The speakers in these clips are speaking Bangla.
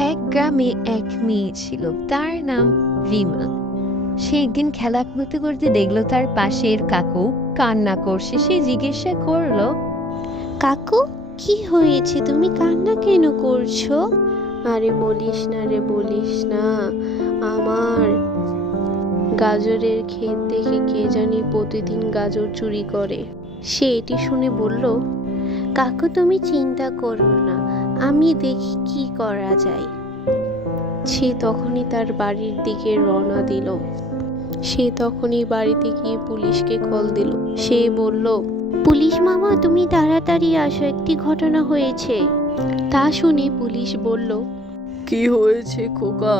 এক গ্রামে এক মেয়ে ছিল, তার নাম রিমা। সে একদিন খেলা করতে করতে দেখলো তার পাশের কাকু কান্না করছে। সে জিজ্ঞাসা করলো, কাকু, কি হয়েছে? তুমি কান্না কেন করছো? আরে বলিস না রে, বলিস না। আমার গাজরের ক্ষেত দেখে কে জানি প্রতিদিন গাজর চুরি করে। সে এটি শুনে বলল, কাকু তুমি চিন্তা করো না, আমি দেখি কি করা যায়। সে তখনই তার বাড়ির দিকে রওনা দিল। সে তখনই বাড়িতে গিয়ে পুলিশকে কল দিল। সে বলল, পুলিশ মামা, তুমি তাড়াতাড়ি আসো, একটি ঘটনা হয়েছে। তা শুনে পুলিশ বলল, কি হয়েছে খোকা?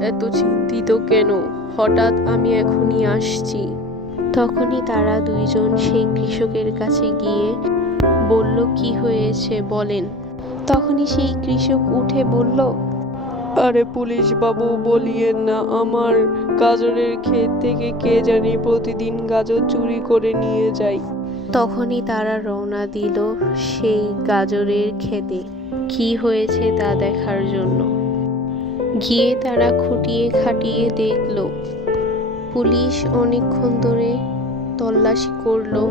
এত চিন্তিত কেন? হঠাৎ আমি এখনই আসছি। তখনই তারা দুইজন সেই কৃষকের কাছে গিয়ে বলল, কি হয়েছে বলেন। তখনই সেই কৃষক উঠে বলল, আরে পুলিশ বাবু, বলিয়েন না, আমার গাজরের ক্ষেত থেকে কে জানি প্রতিদিন গাজর চুরি করে নিয়ে যায়। তখনই তারা রওনা দিল সেই গাজরের ক্ষেতে কি হয়েছে তা দেখার জন্য। গিয়ে তারা খুঁটিয়ে খাটিয়ে দেখল, পুলিশ অনেকক্ষণ ধরে তল্লাশি করলো।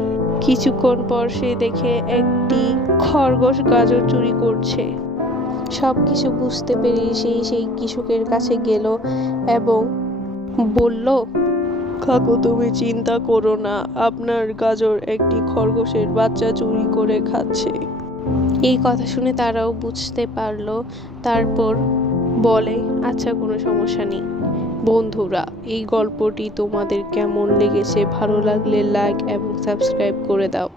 কিছুক্ষণ পর সে দেখে একটি খরগোশ গাজর চুরি করছে। সবকিছু বুঝতে পেরে সেই কৃষকের কাছে গেল এবং বলল, কাকু তুমি চিন্তা করো না, আপনার গাজর একটি খরগোশের বাচ্চা চুরি করে খাচ্ছে। এই কথা শুনে তারাও বুঝতে পারলো। তারপর বলে, আচ্ছা কোনো সমস্যা নেই। বন্ধুরা, এই গল্পটি তোমাদের কেমন লেগেছে? ভালো লাগলে লাইক এবং সাবস্ক্রাইব করে দাও।